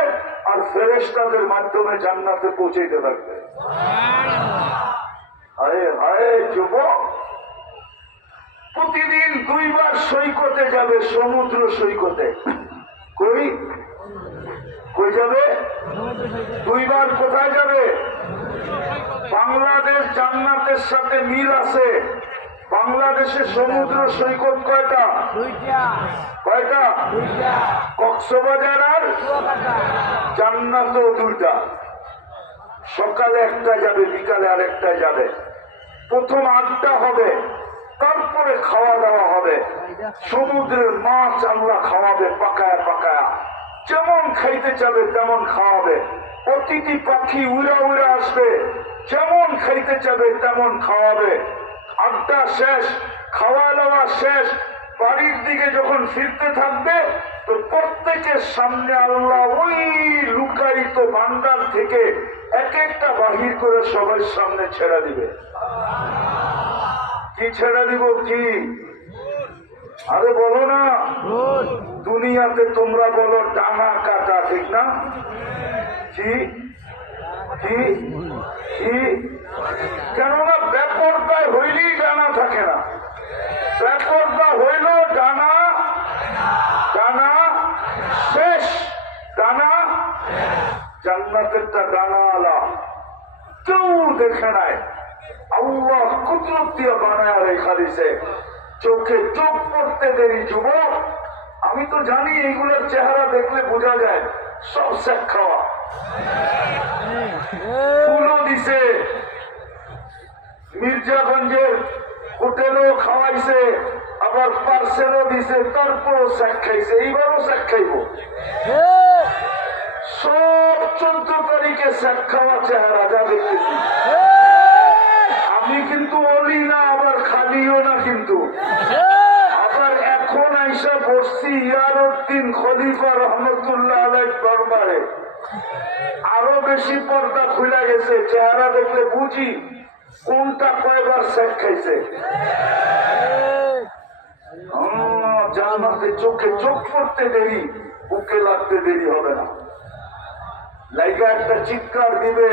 আর ফেরেশতাদের মাধ্যমে জান্নাতে পৌঁছাইতে থাকবে। হায় হায় যুবক, প্রতিদিন 2 বার সৈকতে যাবে, সমুদ্র সৈকতে। কই কই যাবে? 2 বার কোথায় যাবে? বাংলাদেশ জান্নাতের সাথে মিল আছে। বাংলাদেশে সমুদ্র সৈকত কয়টা? কয়টা? কক্সবাজার আর জান্নাতও 2টা। সকালে একটা যাবে, বিকালে আরেকটা যাবে। প্রথম আড্ডা হবে, তারপরে খাওয়া দাওয়া হবে। সমুদ্রের মাছ আল্লাহ খাওয়াবে পাকায়া পাকায়া, যেমন খাইতে চাবে তেমন খাওয়াবে। প্রতিটি পাখি উড়া উড়া আসবে, যেমন খাইতে চাবে তেমন খাওয়াবে। আড্ডা শেষ, খাওয়া দাওয়া শেষ, বাড়ির দিকে যখন ফিরতে থাকবে তো প্রত্যেকের সামনে আল্লাহ ওই লুকায়িত ভান্ডার থেকে এক একটা বাহির করে সবার সামনে ছেড়ে দিবে। কি ছেড়ে দিব? কি? আরে বলো না, দুনিয়াতে তোমরা বলো ডানা কাটা, ঠিক না? কি কি কি? কেননা ব্যাপারটায় হইলেই ডানা থাকে না, ব্যাপারটা হইল ডানা, ডানা শেষ, ডানা। জান্নাতেরটা ডানা আলা কেউ দেখে নাই, আল্লাহ কুদরত দিয়ে বানায় রেখা দিছে। চোখে চোখ পড়তে দেরি যুবক। আমি তো জানি এইগুলোর চেহারা দেখলে বোঝা যায় সব শেখ খাওয়া। ফুলও দিছে, মির্জাগঞ্জের হোটেলও খাওয়াইছে, আবার পার্সেলও দিছে, তারপরও শেখ খাইছে, এইবারও শেখ খাইব। সব 14 তারিখে শেখ খাওয়া চেহারা যা দেখতেছি। আমি কিন্তু অলি না, আবার খালিও না, কিন্তু আবার এখন আইসা বসছি ইয়ারউদ্দিন খলিফা রহমতুল্লাহ আলাইহির দরবারে। আরো বেশি পর্দা খুলে গেছে, চেহারা দেখলে বুঝি কোনটা কয়বার শেখ খাইছে। জান্নাতে চোখে চোখ পড়তে দেরি, বুকে লাগতে দেরি হবে না। লাইগা একটা চিৎকার দিবে,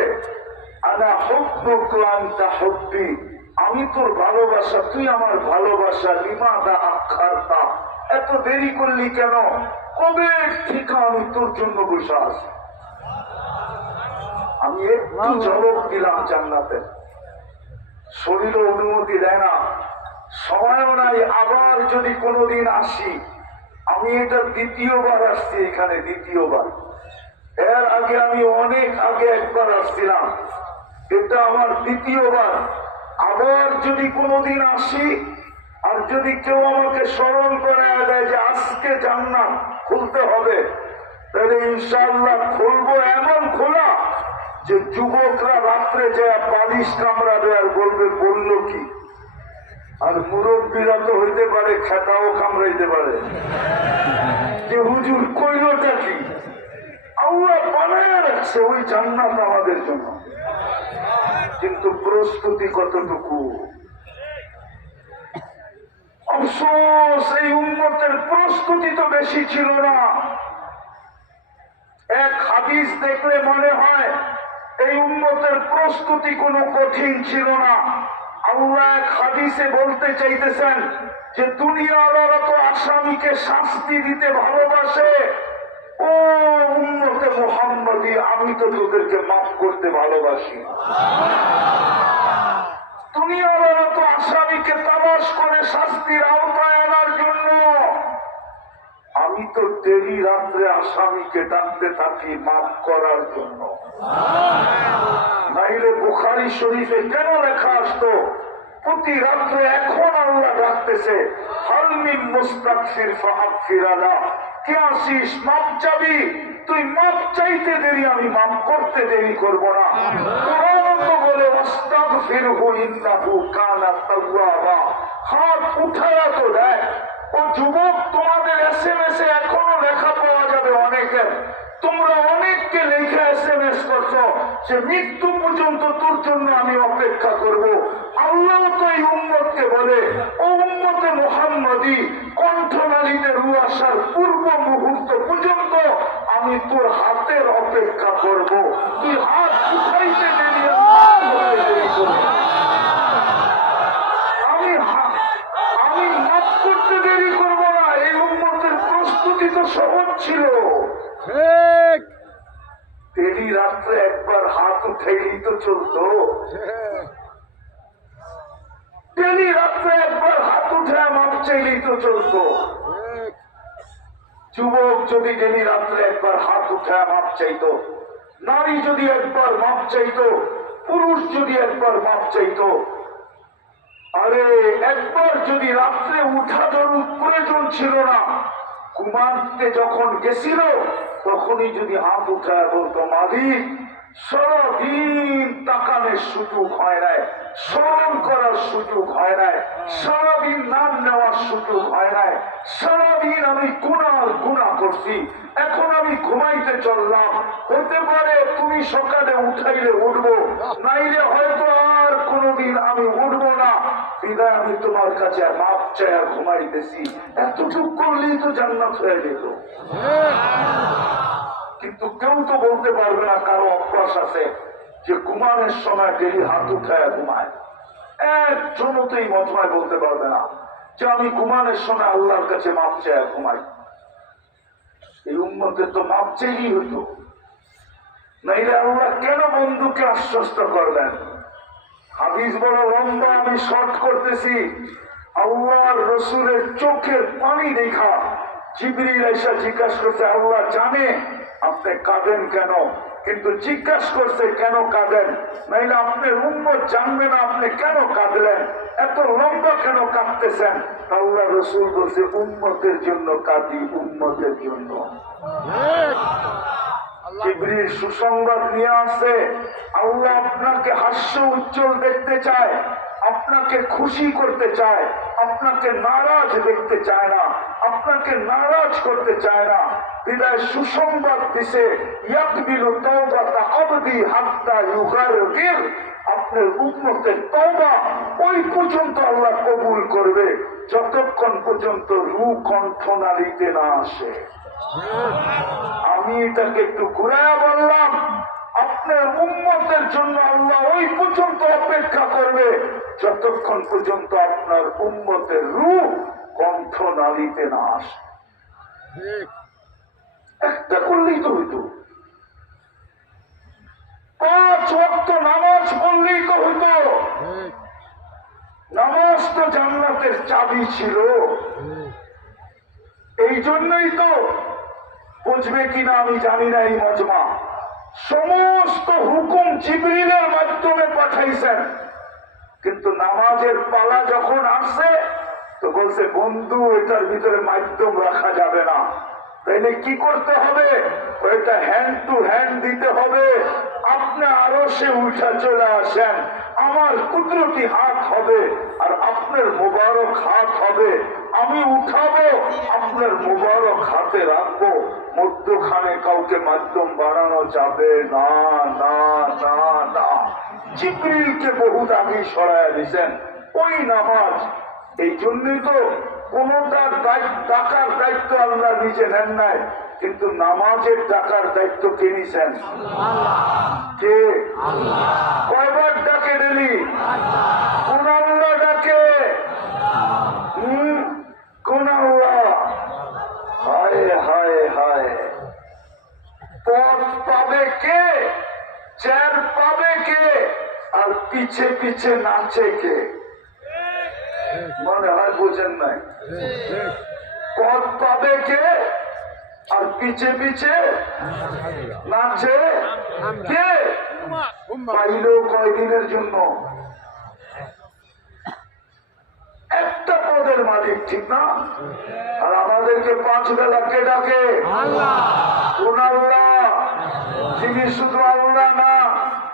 আনা হুব্বুকা আনতা হুব্বি, আমি তোর ভালোবাসা তুই আমার ভালোবাসা, লিমাদা আখারতা, এত দেরি করলি কেন, কবে ঠিক আমি তোর জন্য বসে আছি। আমি একটু ঝলক দিলাম জান্নাতের, শরীরও অনুমতি দেয় না, সময়ও নাই। আবার যদি কোনোদিন আসি, আমি এটা দ্বিতীয়বার আসছি এখানে, দ্বিতীয়বার। এর আগে আমি অনেক আগে একবার আসছিলাম, এটা আমার দ্বিতীয়বার। আবার যদি কোনোদিন আসি, আর যদি কেউ আমাকে স্মরণ করে দেয় যে আজকে জান্নাত খুলতে হবে, তাহলে ইনশাআল্লাহ খুলবো। এমন খোলা যে যুবকরা রাত্রে যায় বালিশ কামড়াবে আর বলবে বললো কি, আর মুরব্বীরা তো হইতে পারে খেতাও কামড়াইতে পারে যে হুজুর কইলটা কি। আল্লাহ বানায় রাখছে ওই জান্নাত আমাদের জন্য, কিন্তু প্রস্তুতি কতটুকু। আফসোস এই উম্মতের প্রস্তুতি তো বেশি ছিল না। এক হাদিস দেখলে মনে হয় এই উম্মতের প্রস্তুতি কোনো কঠিন ছিল না। আল্লাহ এক হাদিসে বলতে চাইতেছেন যে দুনিয়ার তো আসামিকে শাস্তি দিতে ভালোবাসে, ও উম্মতে মুহাম্মদী আমি তো তোদেরকে মাফ করতে ভালোবাসি। দুনিয়ার তো আসামিকে তালাশ করে শাস্তির আওতায় আনার জন্য, আমি তো দেরি রাত্রে আসামিকে ডাকতে থাকি মাফ করার জন্য। নাইলে বুখারী শরীফে কেন লেখা আসতো প্রতি রাত্রে এখন আল্লাহ ডাকতেছে, হাল মিন মুস্তাগফির ফাগফির লাহ, কে আসিস মাপ চাবি, তুই মাপ চাইতে দেরি আমি মাপ করতে দেরি করব না। কোরআন তো বলে ওয়াস্তাগফিরহু ইন্নাহু কানা তাওয়াবা, হাত উঠায়া তো দেয়। ও যুবক, তোমাদের SMS এ এখনো লেখা পাওয়া যাবে অনেকের, তোমরা অনেককে লেখা SMS করছো যে মৃত্যু পর্যন্ত তোর জন্য আমি অপেক্ষা করব। আল্লাহ তো এই উম্মতকে বলে, ও উম্মতে মুহাম্মদী, কণ্ঠনালীতে রু আসার পূর্ব মুহূর্ত পর্যন্ত আমি তোর হাতের অপেক্ষা করব, তুই হাত উঠাইতে দেরি আমি মাফ করতে দেরি করবো না। এই উম্মতের প্রস্তুতি তো সহজ ছিল। দেরি রাত্রে একবার হাত উঠাইলেই তো চলতো, দেরি রাত্রে একবার হাত উঠে মাপ চাইলেই তো চলতো। যুবক যদি ডেলি রাত্রে একবার হাত উঠে মাপ চাইতো, নারী যদি একবার মাপ চাইতো, পুরুষ যদি একবার মাপ চাইতো, আরে একবার যদি রাত্রে উঠা প্রয়োজন ছিল না, ঘুমাতে যখন গেছিল তখনই যদি হাত উঠায় বলতো মালিক, সারাদিন তাকানের সুযোগ হয় নাই, স্মরণ করার সুযোগ হয় নাই, সারাদিন নাম নেওয়ার সুযোগ হয় নাই, সারাদিন আমি গুনাহ করছি, এখন আমি ঘুমাইতে চললাম, হতে পারে তুমি সকালে উঠাইলে উঠবো, নাইলে হয়তো আর কোনোদিন আমি উঠবো না, বিদায় আমি তোমার কাছে মাপ চাইয়া ঘুমাইতেছি, এতটুকু করলেই তো জান্নাত হয়ে যেত। কিন্তু কেউ তো বলতে পারবে না, কারো অভ্যাস আছে যে ঘুমানোর সময় ডেলি হাত উঠায় ঘুমায়। একজনও তো এই মজমায় বলতে পারবে না যে আমি ঘুমানোর সময় আল্লাহর কাছে মাপ চাইয়া ঘুমাই। এই উম্মতের তো মাপ চাইলেই হইতো, নাইলে আল্লাহ কেন বন্ধুকে আশ্বস্ত করবেন? হাদিস বড় লম্বা, আমি শর্ট করতেছি। আল্লাহর রসুলের চোখের পানি দেখা জিবরিল এসে জিজ্ঞাসা করছে, আল্লাহ জানে আপনি কাঁদেন কেন, কিন্তু জিজ্ঞাসা করছে কেন কাঁদেন, নাইলে আপনার উম্মত জানবে না আপনি কেন কাঁদলেন, এত লম্বা কেন কাঁদতেছেন? আল্লাহ রসুল বলছে, উম্মতের জন্য কাঁদি, উম্মতের জন্য। জিবরিল সুসংবাদ নিয়ে আসে, আল্লাহ আপনাকে হাস্য উজ্জ্বল দেখতে চায়, আপনাকে খুশি করতে চায়, আপনাকে নারাজ দেখতে চায় না, আপনাকে নারাজ করতে চায় না। বিদায় সুসংবাদ দিছে, ইয়াকবিলু তাওবাতা আবদি হাত্তা ইউগারগির, আপনার উম্মতের তওবা ওই পর্যন্ত আল্লাহ কবুল করবে যতক্ষণ পর্যন্ত রূহ কণ্ঠনালীতে না আসে। আমি এটাকে একটু ঘুরাইয়া বললাম, আপনার উম্মতের জন্য আল্লাহ ওই পর্যন্ত অপেক্ষা করবে যতক্ষণ পর্যন্ত আপনার উম্মতের রূহ কণ্ঠ নালীতে না আসে। একটা করলেই তো হইতো, 5 ওয়াক্ত নামাজ পড়লেই তো হইতো। নামাজ তো জান্নাতের চাবি ছিল। এই জন্যই তো, বুঝবে কিনা আমি জানি না, এই মজমা সমস্ত হুকুম জিবরিলের মাধ্যমে পাঠাইছেন, কিন্তু নামাজের পালা যখন আসছে তো বলছে বন্ধু এটার ভিতরে মাধ্যম রাখা যাবে না, তাইলে কি করতে হবে, ওইটা হ্যান্ড টু হ্যান্ড দিতে হবে। আপনি আরো সে উঠা চলে আসেন, আমার কুদরতি হাত হবে আর আপনার মোবারক হাত হবে, আমি উঠাবো আপনার মোবারক হাতে রাখবো, মধ্যখানে কাউকে মাধ্যম বাড়ানো যাবে না, না না না। জিবরিলকে বহুত আগে সরাইয়া দিয়েছেন ওই নামাজ। এই জন্যই তো কোনটার ডাকার দায়িত্ব আল্লাহ নিজে নেন নাই, কিন্তু নামাজের ডাকার দায়িত্ব কে নিছেন? কে? কয়বার ডাকে ডেলি? কোন আল্লাহ ডাকে? কোন আল্লাহ? হায় হায় হায়, পথ পাবে কে, চের পাবে কে, আর পিছে পিছে নাচে কে? মনে হয় বোঝেন নাই। পথ পাবে কে আর পিছে পিছে নাচে কে? পাইলেও কয়দিনের জন্য, একটা পদের মালিক, ঠিক না? আর আমাদেরকে 5 বেলা কে ডাকে? কোন আল্লাহ? যিনি শুধু আল্লাহ না,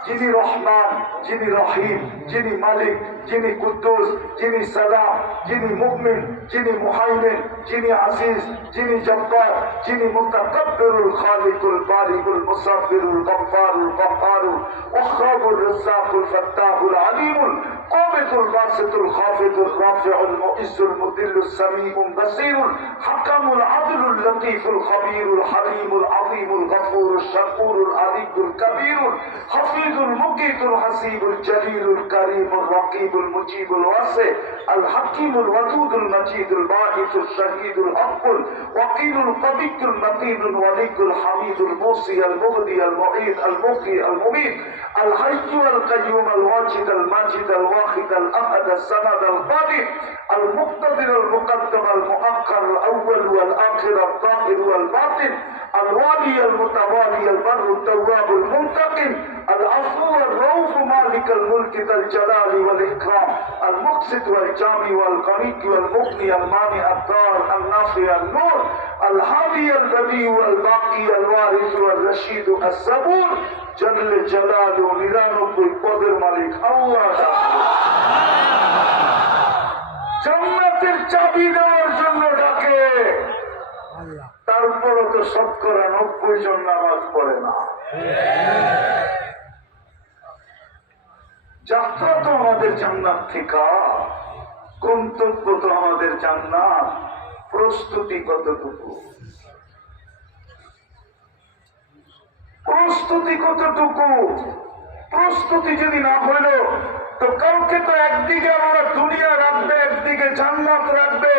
যিনি রহমান, যিনি রহিম, যিনি মালিক, যিনি কুদ্দুস, যিনি সালাম, যিনি মুমিন, যিনি মুহাইমিন, যিনি আজিজ, যিনি জব্বার, যিনি মুতাকাব্বিরুল খালিকুল বারিকুল মুসাব্বিরুল গফফারুল কহ্হারুল ওয়াহ্হাবুর রাজ্জাকুল ফাত্তাহুল আলিমুল কাবিদুল বাসিতুল খাফিদুল রাফিউল মুইজ্জুল মুদিল্লুস সামিউল বাসীরুল হাকামুল আদলুল লতীফুল খবীরুল হালিমুল আযীমুল গফুরুশ শাকুরুল আলিয়ুল কবীরুল হাফিজুল মুকিতুল হাসিবুল জলিলুল কারীমুর রকিবুল মুজিবুল ওয়াসি আল হাকিমুল ওয়াদুদুল মজিদুল বাঈসুল শাহীদুল হকুল ওয়াকিলুল কবিয়ুল মতিনুল ওয়ালিয়ুল হামিদুল মুসি আল মুগদি আল মুঈদ আল মুকি আল মুমিত আল হাইয়্যু আল কাইয়্যুম আল ওয়াজিদ আল মাজিদ আল ওয়াহিদ আল আহাদ আল সামাদ আল কাদির আল মুক্তাদির আল মুকদ্দম আল মুআক্খার আল আউয়াল ওয়াল আখির আল যাহির ওয়াল বাতিন আল ওয়ালি আল মুতাওয়ালি আল বারর আল তাওয়াব আল মুনতাকিম আল আফু আল রউফ মালিক আল মুলক আল জালাল ওয়াল ইকরাম আল মুকসিত ওয়াল জামি ওয়াল গনি ওয়াল মুগনি আল মানি আল দার আল নাফি আল নূর আল হাদি আল বদি ওয়াল বাকি আল ওয়ারিস ওয়াল রশিদ আল সাবুর জল্লে জালালু 99 পদের মালিক আল্লাহ। জান্নাতের চাবি দেওয়ার জন্য ডাকে, তারপরও তো 90% জন নামাজ পড়ে না। যাত্রা তো আমাদের জান্নাত থেকে, গন্তব্য তো আমাদের জান্নাত, প্রস্তুতি কতটুকু? প্রস্তুতি কতটুকু? প্রস্তুতি যদি না হইল তো কাউকে তো একদিকে আমরা দুনিয়া রাখবে, একদিকে জান্নাত রাখবে,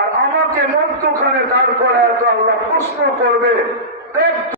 আর আমাকে মধ্যখানে দাঁড় করায় তো আল্লাহ প্রশ্ন করবে।